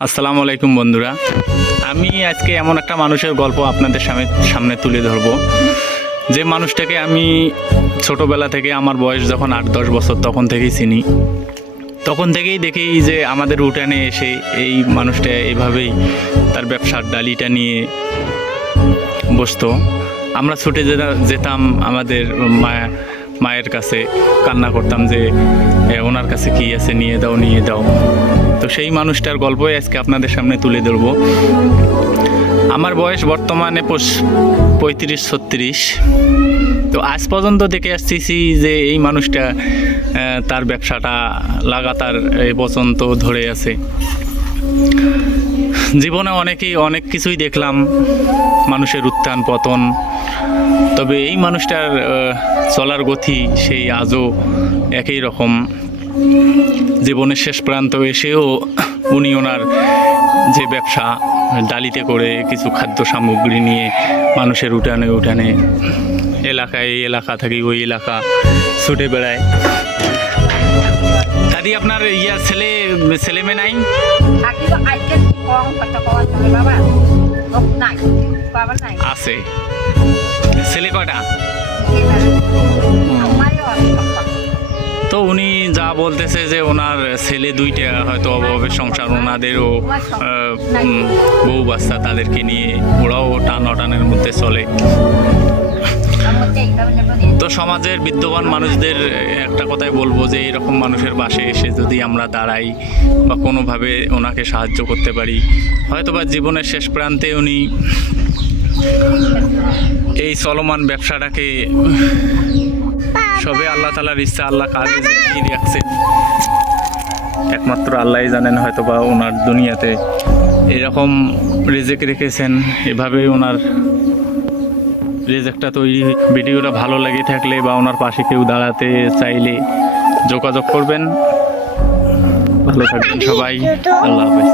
আসসালামু আলাইকুম বন্ধুরা, আমি আজকে এমন একটা মানুষের গল্প আপনাদের সামনে তুলে ধরব, যে মানুষটাকে আমি ছোটবেলা থেকে, আমার বয়স যখন 8-10 বছর তখন থেকেই চিনি। তখন থেকেই দেখি যে আমাদের উঠানে এসে এই মানুষটা এইভাবেই তার ব্যবসার ডালিটা নিয়ে বসতো। আমরা ছুটে যেতাম আমাদের মায়ের কাছে, কান্না করতাম যে ওনার কাছে কি আছে, নিয়ে দাও নিয়ে দাও। তো সেই মানুষটার গল্পই আজকে আপনাদের সামনে তুলে ধরবো। আমার বয়স বর্তমানে 35-36। তো আজ পর্যন্ত দেখে আসতেছি যে এই মানুষটা তার ব্যবসাটা লাগাতার এই পর্যন্ত ধরে আছে। জীবনে অনেক কিছুই দেখলাম, মানুষের উত্থান পতন, তবে এই মানুষটার চলার গতি সেই আজও একই রকম। জীবনের শেষ প্রান্ত এসেও উনি ওনার যে ব্যবসা, ডালিতে করে কিছু খাদ্য সামগ্রী নিয়ে মানুষের উঠানে এলাকায়, এই এলাকা থেকে ওই এলাকা ছুটে বেড়ায়। দাদি, আপনার ছেলে মেয়ে নাই? আছে। ছেলে কয়টা? তো উনি যা বলতেছে যে ওনার ছেলে 2টা, হয়তো অভাবের সংসার, ওনাদেরও বউ বাচ্চা, তাদেরকে নিয়ে ওরাও টানাটানের মধ্যে চলে। তো সমাজের বিদ্যমান মানুষদের একটা কথাই বলবো যে এরকম মানুষের পাশে এসে যদি আমরা দাঁড়াই বা কোনোভাবে ওনাকে সাহায্য করতে পারি, হয়তোবা জীবনের শেষ প্রান্তে উনি এই চলমান ব্যবসাটাকে, সবে আল্লাহ তাআলার ইচ্ছা, আল্লাহ কাজে কি রাখছেন একমাত্র আল্লাহই জানেন। হয়তোবা ওনার দুনিয়াতে এরকম রিজিক রেখেছেন, এভাবেই ওনার রিজিকটা তৈরি। ভিডিওটা ভালো লেগে থাকলে বা ওনার পাশে কেউ দাঁড়াতে চাইলে যোগাযোগ করবেন। ভালো থাকবেন সবাই, আল্লাহ হাফেজ।